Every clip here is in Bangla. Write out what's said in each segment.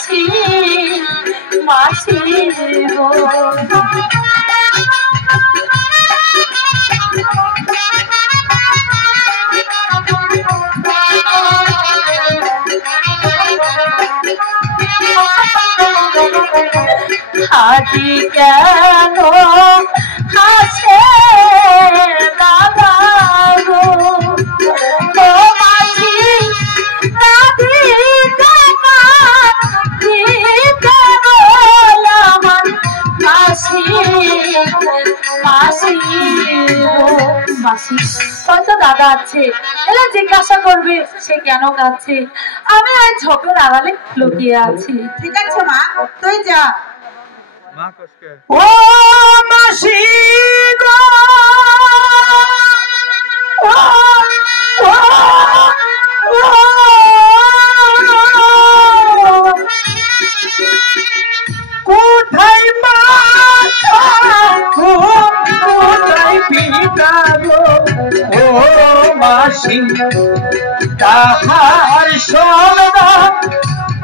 মাসি মাসি গো হাজি কেন হাসে দাদা গো ও মাঝি দাদি কাকা দিতে বললাম মাসি মাসি মাসি হয়তো দাদা আছে এলে জিজ্ঞাসা করবে সে কেন কাঁদছে আমি আর ঝোপের আড়ালে লুকিয়ে আছি ঠিক আছে মা তুই যা ও মাসি গো কোথায় মাতা কোথায় পিতা গো ও মাসি তাহার সদা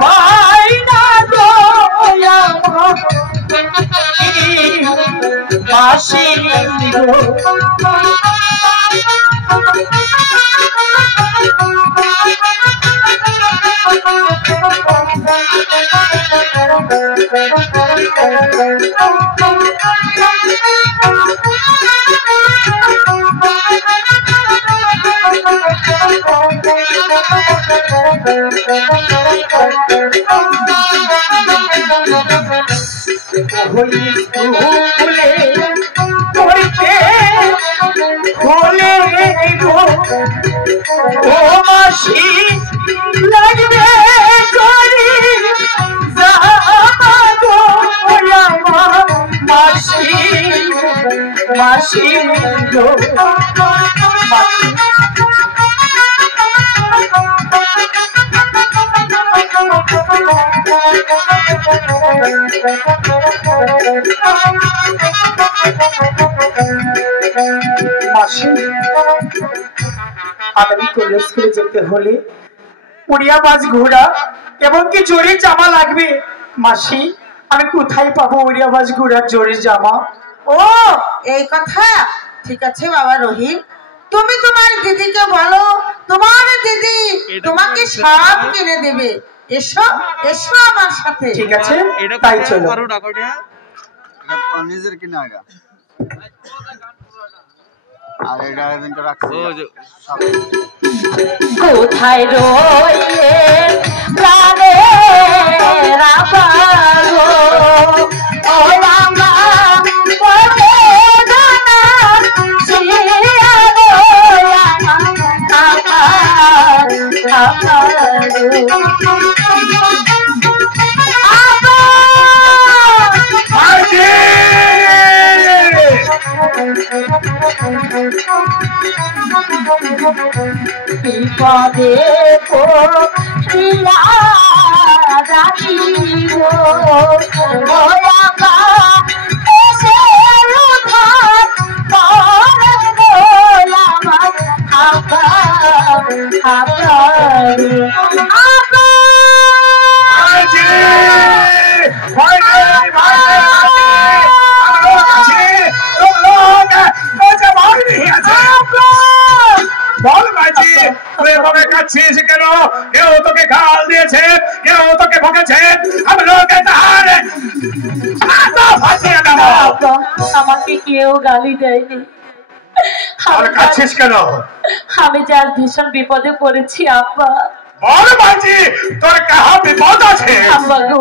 পাই না গো মাসি গো ফুলে পড়তে খোলে গো ও মাসি লাগবে করি জামা গো মাসি মাসি গো আগামী কলেজ স্কুলে যেতে হলে উড়িয়া বাস ঘোড়া এবং কি জোরের জামা লাগবে মাসি আমি কোথায় পাবো উড়িয়া বাস ঘোড়ার জোরের জামা ও এই কথা ঠিক আছে বাবা রহিম তুমি তোমার দিদিকে বলো তোমার দিদি তোমাকে সব কিনে দেবে এসো এসো আমার সাথে ঠিক আছে তাই চলো নিজের কিনা এটা আর এটা দিনটা রাখছি কোথায় রইলে প্রাণে রাবাগো ও বাবা পড়ে জানা সিয়া গো বিপদে পড়িয়া রাখিব ওয়াকা এসে উঠাত করব গোলাম আপা আপা আপা আজি ভাই ভাই বল ভাইজি তুই এভাবে কাঁদছিস কেন কেউ তোকে গাল দিয়েছে কেউ তোকে বকেছে আমি লোকে তাহার ফাঁসিয়ে দেব আমাকে কেউ গালি দেয়নি কাঁদছিস কেন আমি যার ভীষণ বিপদে পড়েছি আব্বা বল ভাইজি তোর কাহা বিপদ আছে আব্বা গো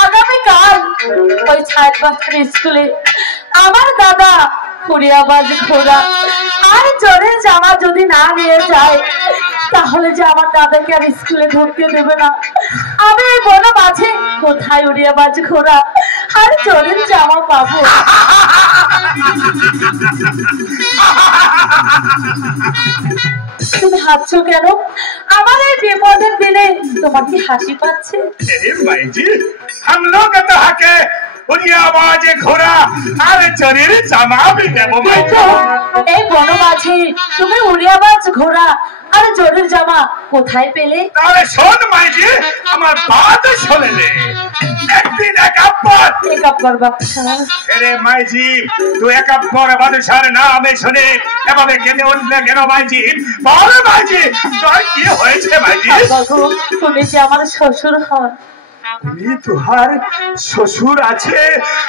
আগামীকাল ওই ছাত্র স্কুলে আমার দাদা কুড়িয়াবাজ ঘোড়া আর জোরে জামা যদি না নিয়ে যায় তাহলে যে আমার দাদাকে আর স্কুলে ঢুকতে দেবে না আমি এই বন মাঝে কোথায় উড়িয়াবাজ ঘোড়া আর জোরের জামা পাবো তুমি হাসছো কেন আমার এই বিপদের দিনে তোমার কি হাসি পাচ্ছে भाई जी हम लोग तो हके উড়িয়া বাজে ঘোড়া আর চরের জামা আমি দেবো মাইজি। এই বনমাঝি তুমি উড়িয়াবাজ ঘোড়া আর জরির জামা কোথায় পেলে? তাহলে শোন মাইজি, আমার বাত শোনেলে একদিন একাব্বর বাদশা। আরে মাইজি, তুই একাব্বর বাদশার নামে শুনে এভাবে কেঁদে উঠলে কেন মাইজি? বল মাইজি, তোর কি হয়েছে মাইজি? তুমি যে আমার শ্বশুর হন। তুমি তোহার শ্বশুর আছে,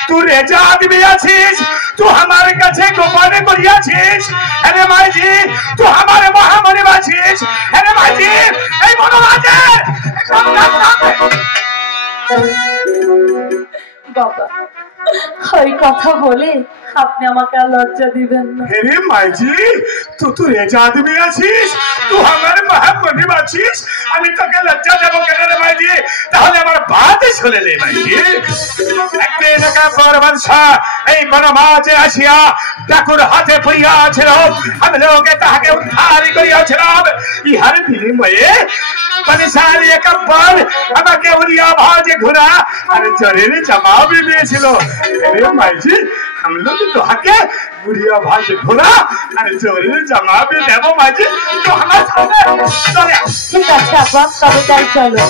তুই রেজা আদমি আছিস, তুই আমার কাছে গোপনে করিয়াছিস। আরে মাইজি, তুই আমার মহামণি আছিস। আরে মাইজি, এই বনমাঝে বাবা, ওই কথা বলে আপনি আমাকে আর লজ্জা দিবেন না। আরে মাইজি, তুই রেজা আদমি আছিস, তুই আমার মহামণি আছিস, আমি তোকে লজ্জা দেবো কেন রে মাইজি? তাহলে আমার বাত শুনে নে মাইজি। একদিন একাব্বর বাদশা এই বনমাঝে আসিয়া ঠাকুর হাতে পড়িয়াছিল, আমি লোকে তাহাকে উদ্ধার করিয়াছিলাম। ইহার বিনিময়ে বাদশাহ একাব্বর আমাকে উড়িয়া ভাজে ঘোড়া আর চরের জামা দিয়েছিল। আরে মাইজি, हम लोग तो हके बुढ़िया भाज घोड़ा अरे चोरी जमा भी देवो माजी तो हमारे सामने चले। ঠিক আছে আপা, তবে তাই চলো।